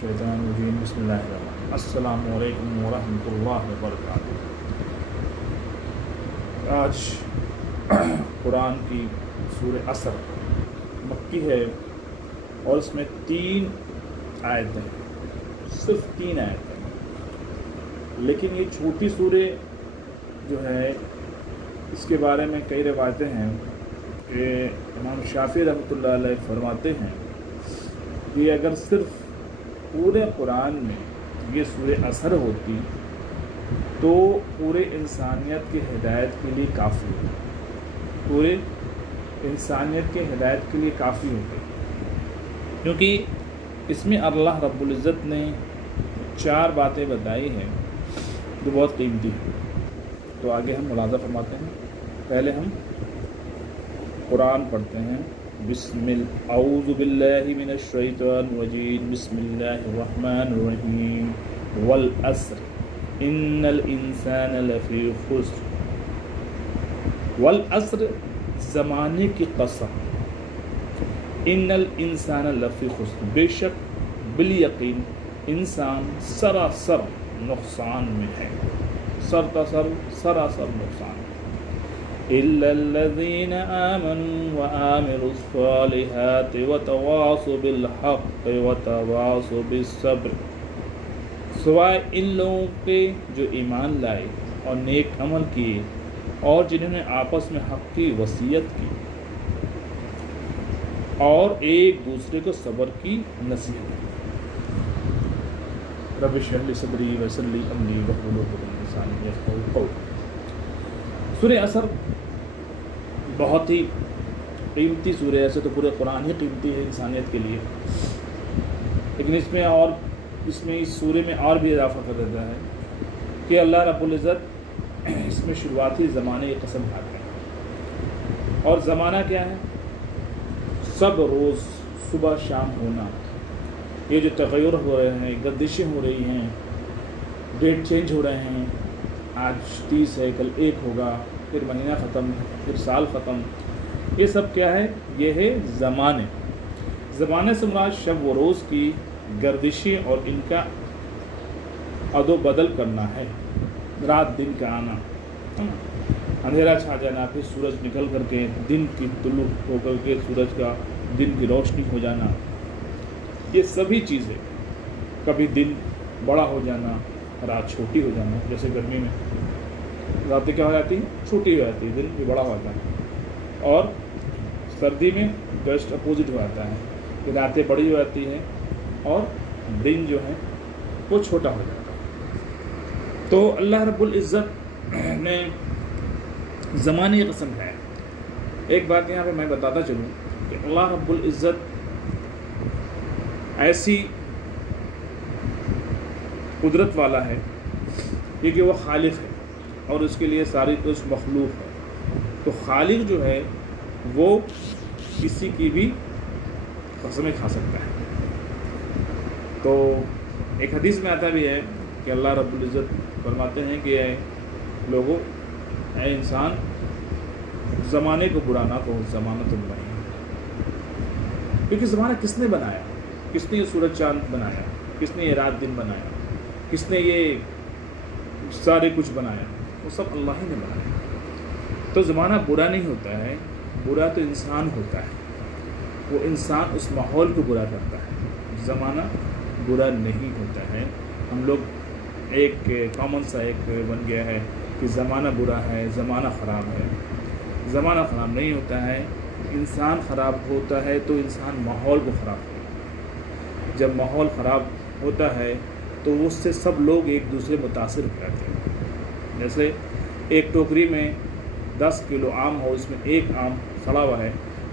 شیطان الرجیم بسم اللہ الرحمن السلام علیکم ورحمۃ اللہ وبرکاتہ۔ آج قرآن کی سورہ عصر مکی ہے اور اس میں 3 آیتیں ہیں، صرف 3 آیتیں ہیں، لیکن یہ چھوٹی سورہ جو ہے اس کے بارے میں کئی روایتیں ہیں کہ امام شافعی رحمۃ اللہ علیہ فرماتے ہیں کہ اگر صرف پورے قرآن میں یہ سورہ عصر ہوتی تو پورے انسانیت کی ہدایت کے لیے کافی ہوتی، پورے انسانیت کے ہدایت کے لیے کافی ہوتی، کیونکہ اس میں اللہ رب العزت نے 4 باتیں بتائی ہیں جو بہت قیمتی ہیں۔ تو آگے ہم ملاحظہ فرماتے ہیں۔ پہلے ہم قرآن پڑھتے ہیں۔ اعوذ باللہ من الشیطان الرجیم، بسم اللہ الرحمن الرحیم، والعصر ان الانسان لفی خسر۔ والعصر زمانے کی قسم، ان الانسان لفی خسر، بے شک بالیقین انسان سراسر نقصان میں ہے، سراسر نقصان۔ إلا الذين آمنوا وعملوا الصالحات وتواصوا بالحق وتواصوا بالصبر، سوائے ان لوگوں کے جو ایمان لائے اور نیک عمل کیے اور جنہوں نے آپس میں حق کی وصیت کی اور ایک دوسرے کو صبر کی نصیحت کی۔ رب اشرح لي صدری ویسر لي امری واحلل عقدۃ من لسانی یفقہوا قولی۔ سورہ عصر بہت ہی قیمتی سورہ ہے، ایسے تو پورے قرآن ہی قیمتی ہے انسانیت کے لیے، لیکن اس میں اس سورہ میں اور بھی اضافہ کر دیتا ہے کہ اللہ رب العزت اس میں شروعاتی زمانے کی قسم کھاتے ہیں، اور زمانہ کیا ہے؟ سب روز صبح شام ہونا، یہ جو تغیر ہو رہے ہیں، گردشیں ہو رہی ہیں، ڈیٹ چینج ہو رہے ہیں، آج 30 ہے کل 1 ہوگا، پھر مہینہ ختم، پھر سال ختم، یہ سب کیا ہے؟ یہ ہے زمانے سے مراد شب و روز کی گردشیں اور ان کا عد و بدل کرنا ہے، رات دن کا آنا، اندھیرا چھا جانا، پھر سورج نکل کر کے دن کی طلوع ہو کر کے سورج کا دن کی روشنی ہو جانا، یہ سبھی چیزیں، کبھی دن بڑا ہو جانا، رات چھوٹی ہو جانا، جیسے گرمی میں راتیں کیا ہو جاتی ہیں؟ چھوٹی ہو جاتی ہے، دن بھی بڑا ہو جاتا ہے، اور سردی میں جسٹ اپوزٹ ہو جاتا ہے کہ راتیں بڑی ہو جاتی ہیں اور دن جو ہے وہ چھوٹا ہو جاتا ہے۔ تو اللہ رب العزت نے زمانے کی قسم ہے۔ ایک بات یہاں پہ میں بتاتا چلوں کہ اللہ رب العزت ایسی قدرت والا ہے کیونکہ وہ خالق ہے اور اس کے لیے ساری کچھ مخلوق ہے، تو خالق جو ہے وہ کسی کی بھی قسمیں کھا سکتا ہے۔ تو ایک حدیث میں آتا بھی ہے کہ اللہ رب العزت فرماتے ہیں کہ اے لوگوں، اے انسان، زمانے کو برا نہ کہو، زمانہ تم نہیں، کیونکہ زمانہ کس نے بنایا؟ کس نے یہ سورج چاند بنایا؟ کس نے یہ رات دن بنایا؟ کس نے یہ سارے کچھ بنایا؟ وہ سب اللہ ہی نے بنایا۔ تو زمانہ برا نہیں ہوتا ہے، برا تو انسان ہوتا ہے، وہ انسان اس ماحول کو برا کرتا ہے، زمانہ برا نہیں ہوتا ہے۔ ہم لوگ ایک کامن سا ایک بن گیا ہے کہ زمانہ برا ہے، زمانہ خراب ہے۔ زمانہ خراب نہیں ہوتا ہے، انسان خراب ہوتا ہے تو انسان ماحول کو خراب کرتا ہے۔ جب ماحول خراب ہوتا ہے تو اس سے سب لوگ ایک دوسرے متاثر ہو جاتے ہیں۔ جیسے ایک ٹوکری میں 10 کلو آم ہو، اس میں ایک آم سڑا ہوا ہے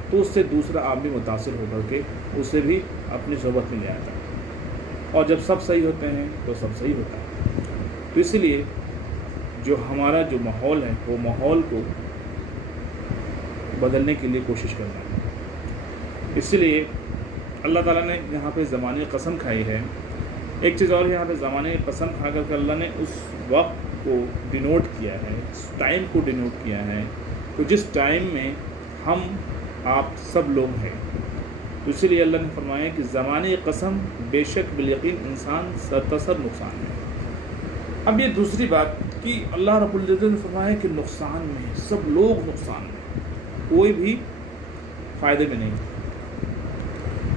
تو اس سے دوسرا آم بھی متاثر ہو کر کے اسے بھی اپنی صحبت میں لے آتا ہے، اور جب سب صحیح ہوتے ہیں تو سب صحیح ہوتا ہے۔ تو اس لیے جو ہمارا جو ماحول ہے وہ ماحول کو بدلنے کے لیے کوشش کرنا ہے۔ اس لیے اللہ تعالیٰ نے یہاں پہ زمانے کی قسم کھائی ہے۔ ایک چیز اور، یہاں پہ زمانے کی قسم کھا کر کے اللہ نے اس وقت کو ڈینوٹ کیا ہے، اس ٹائم کو ڈینوٹ کیا ہے، تو جس ٹائم میں ہم آپ سب لوگ ہیں، اسی لیے اللہ نے فرمایا کہ زمانے قسم بے شک بالیقین انسان سرتاسر نقصان ہے۔ اب یہ دوسری بات کہ اللہ رب العزت نے فرمایا کہ نقصان میں ہے، سب لوگ نقصان میں، کوئی بھی فائدے میں نہیں۔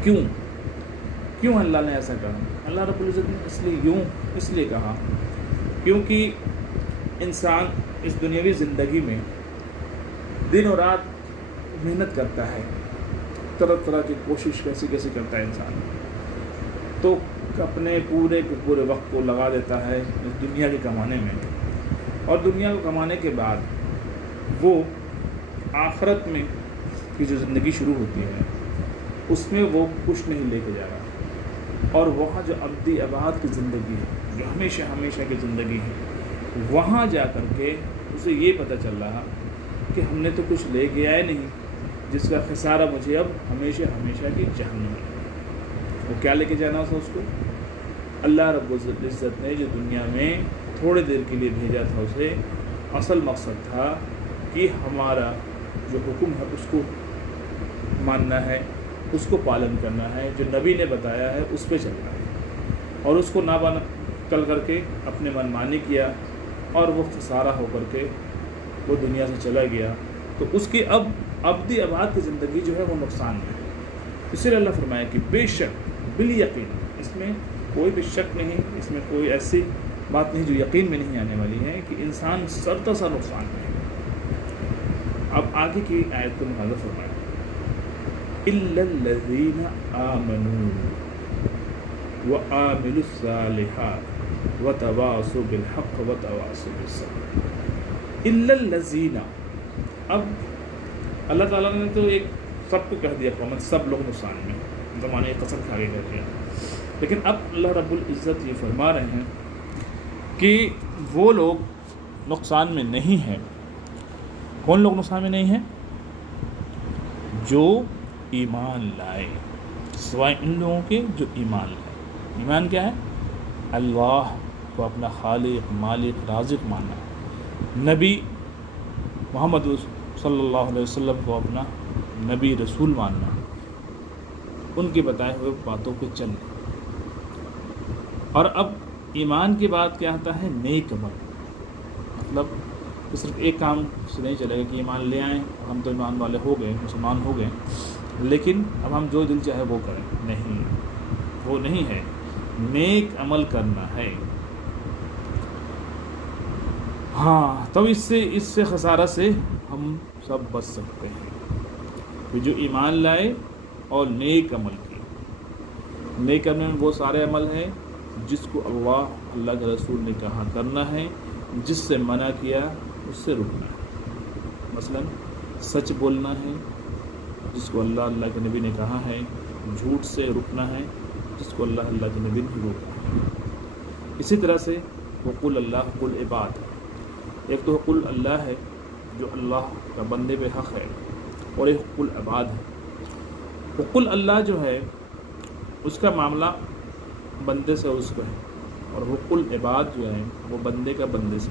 کیوں اللہ نے ایسا کہا؟ اللہ رب العزت نے اس لیے کہا کیونکہ انسان اس دنیاوی زندگی میں دن اور رات محنت کرتا ہے، طرح طرح کی کوشش کیسے کرتا ہے انسان، تو اپنے پورے وقت کو لگا دیتا ہے اس دنیا کے کمانے میں، اور دنیا کو کمانے کے بعد وہ آخرت میں کی جو زندگی شروع ہوتی ہے اس میں وہ کچھ نہیں لے کے جا رہا، اور وہاں جو ابدی اباد کی زندگی ہے، جو ہمیشہ کی زندگی ہے، وہاں جا کر کے اسے یہ پتہ چل رہا کہ ہم نے تو کچھ لے گیا ہی نہیں، جس کا خسارہ مجھے اب ہمیشہ کی جہنم ہے۔ وہ کیا لے کے جانا تھا اس کو؟ اللہ رب العزت نے جو دنیا میں تھوڑے دیر کے لیے بھیجا تھا، اسے اصل مقصد تھا کہ ہمارا جو حکم ہے اس کو ماننا ہے، اس کو پالن کرنا ہے، جو نبی نے بتایا ہے اس پہ چلنا ہے، اور اس کو نہ کر کے اپنے من مانی کیا اور وہ خسارہ ہو کر کے وہ دنیا سے چلا گیا، تو اس کی اب ابدی اباد کی زندگی جو ہے وہ نقصان میں ہے۔ اسی لیے اللہ فرمایا کہ بے شک بالیقین، اس میں کوئی بھی شک نہیں، اس میں کوئی ایسی بات نہیں جو یقین میں نہیں آنے والی ہے کہ انسان سرتاسر نقصان میں ہے۔ اب آگے کی آیت کو ملاحظہ فرمایا، الا الذین آمنوا وعملوا الصالحات وتواصوا بالحق وتواصوا بالصبر۔ الا الذین، اب اللہ تعالیٰ نے تو ایک سب کو کہہ دیا قومت، سب لوگ نقصان میں، زمانے قسم کھا کے کہہ دیا، لیکن اب اللہ رب العزت یہ فرما رہے ہیں کہ وہ لوگ نقصان میں نہیں ہیں۔ کون لوگ نقصان میں نہیں ہیں؟ جو ایمان لائے، سوائے ان لوگوں کے جو ایمان لائے۔ ایمان کیا ہے؟ اللہ کو اپنا خالق، مالک، رازق ماننا، نبی محمد صلی اللہ علیہ وسلم کو اپنا نبی رسول ماننا، ان کے بتائے ہوئے باتوں پہ چلنا۔ اور اب ایمان کے بعد کیا آتا ہے؟ نیک عمل، مطلب کہ صرف ایک کام سے نہیں چلے گا کہ ایمان لے آئیں ہم تو ایمان والے ہو گئے، مسلمان ہو گئے، لیکن اب ہم جو دل چاہے وہ کریں، نہیں، وہ نہیں ہے، نیک عمل کرنا ہے۔ ہاں، تب اس سے خسارہ سے ہم سب بچ سکتے ہیں کہ جو ایمان لائے اور نیک عمل کیے۔ نیک عمل میں وہ سارے عمل ہیں جس کو اللہ کے رسول نے کہا کرنا ہے، جس سے منع کیا اس سے رکنا ہے۔ مثلا سچ بولنا ہے، جس کو اللہ کے نبی نے کہا ہے، جھوٹ سے رکنا ہے، جس کو اللہ کے نبی نے روکا ہے۔ اسی طرح سے حقوق اللہ، حقوق العباد، ایک تو حقوق اللہ ہے جو اللہ کا بندے پہ حق ہے، اور ایک حقوق العباد ہے۔ حقوق اللہ جو ہے اس کا معاملہ بندے سے اس کو ہے، اور حقوق العباد جو ہے وہ بندے کا بندے سے۔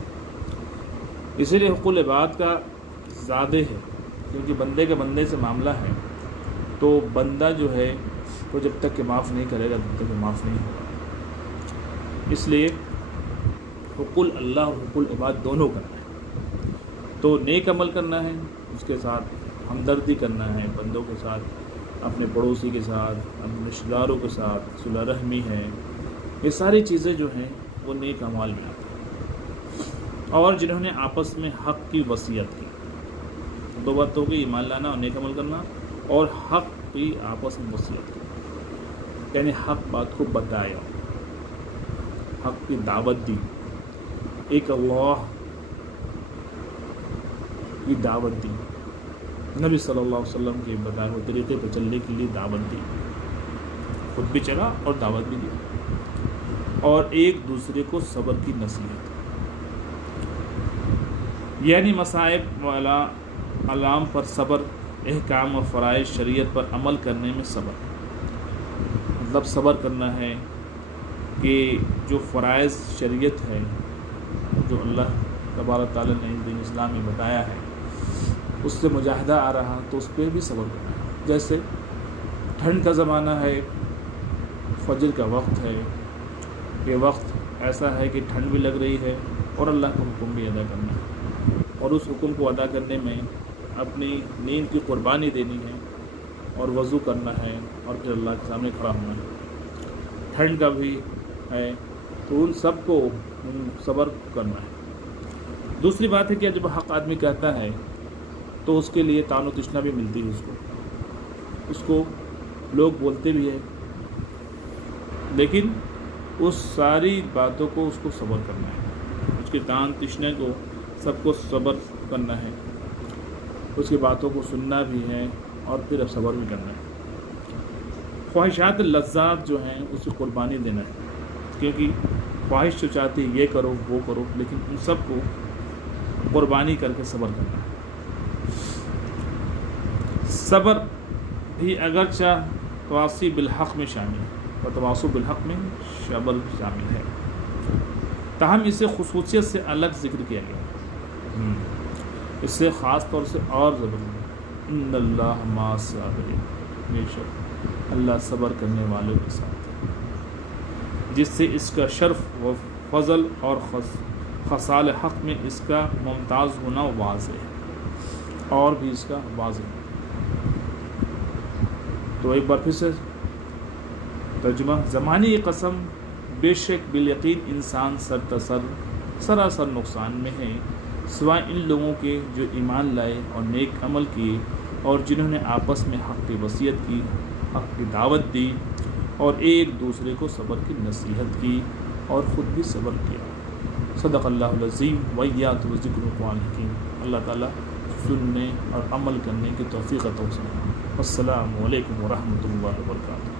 اسی لیے حقوق العباد کا زیادہ ہے، کیونکہ بندے کا بندے سے معاملہ ہے، تو بندہ جو ہے وہ جب تک کہ معاف نہیں کرے گا تب تک کہ معاف نہیں ہوگا۔ اس لیے حقوق اللہ اور حقوق العباد دونوں کرنا ہے، تو نیک عمل کرنا ہے، اس کے ساتھ ہمدردی کرنا ہے بندوں کے ساتھ، اپنے پڑوسی کے ساتھ، اپنے رشتہ داروں کے ساتھ صلہ رحمی ہے، یہ ساری چیزیں جو ہیں وہ نیک اعمال میں آتی ہیں۔ اور جنہوں نے آپس میں حق کی وصیت کی، دو بات ہو گئی، ایمان لانا اور نیک عمل کرنا، اور حق کی آپس میں وصیت کی، یعنی حق بات کو بتایا، حق کی دعوت دی، ایک اللہ کی دعوت دی، نبی صلی اللہ علیہ وسلم کے بتائے ہوئے طریقے پہ چلنے کے لیے دعوت دی، خود بھی چلا اور دعوت بھی دی، اور ایک دوسرے کو صبر کی نصیحت، یعنی مصائب والا علام پر صبر، احکام و فرائض شریعت پر عمل کرنے میں صبر، مطلب صبر کرنا ہے کہ جو فرائض شریعت ہے، جو اللہ تبارک تعالیٰ نے دین اسلام میں بتایا ہے، اس سے مجاہدہ آ رہا تو اس پہ بھی صبر کرنا ہے۔ جیسے ٹھنڈ کا زمانہ ہے، فجر کا وقت ہے، یہ وقت ایسا ہے کہ ٹھنڈ بھی لگ رہی ہے اور اللہ کا حکم بھی ادا کرنا ہے، اور اس حکم کو ادا کرنے میں اپنی نیند کی قربانی دینی ہے اور وضو کرنا ہے اور پھر اللہ کے سامنے کھڑا ہونا ہے۔ ٹھنڈ کا بھی ہے تو ان سب کو صبر کرنا ہے۔ دوسری بات ہے کہ جب حق آدمی کہتا ہے تو اس کے لیے طعن و تشنا بھی ملتی ہے، اس کو لوگ بولتے بھی ہیں، لیکن اس ساری باتوں کو اس کو صبر کرنا ہے، اس کے طعن تشنے کو سب کو صبر کرنا ہے، اس کی باتوں کو سننا بھی ہے اور پھر اب صبر بھی کرنا ہے۔ خواہشات لذات جو ہیں اس کی قربانی دینا ہے، کیونکہ خواہش جو چاہتی ہے یہ کرو وہ کرو، لیکن ان سب کو قربانی کر کے صبر کرنا ہے۔ صبر بھی اگرچہ تواصی بالحق میں شامل ہے اور تواصی بالحق میں صبر شامل ہے، تاہم اسے خصوصیت سے الگ ذکر کیا گیا، اس سے خاص طور سے اور زبردست، ان اللہ مع الصابرین، بے شک اللہ صبر کرنے والوں کے ساتھ ہے، جس سے اس کا شرف و فضل اور خصال حق میں اس کا ممتاز ہونا واضح ہے، اور بھی اس کا واضح ہے۔ تو ایک بار پھر سے ترجمہ، زمانی قسم، بے شک بالیقین انسان سراسر نقصان میں ہے، سوائے ان لوگوں کے جو ایمان لائے اور نیک عمل کیے اور جنہوں نے آپس میں حق کی وصیت کی، حق کی دعوت دی اور ایک دوسرے کو صبر کی نصیحت کی اور خود بھی صبر کیا۔ صدق اللہ العظیم ویات و ذکر القرآن الحکیم۔ اللہ تعالیٰ سننے اور عمل کرنے کی توفیق عطا فرمائے۔ السلام علیکم ورحمۃ اللہ وبرکاتہ۔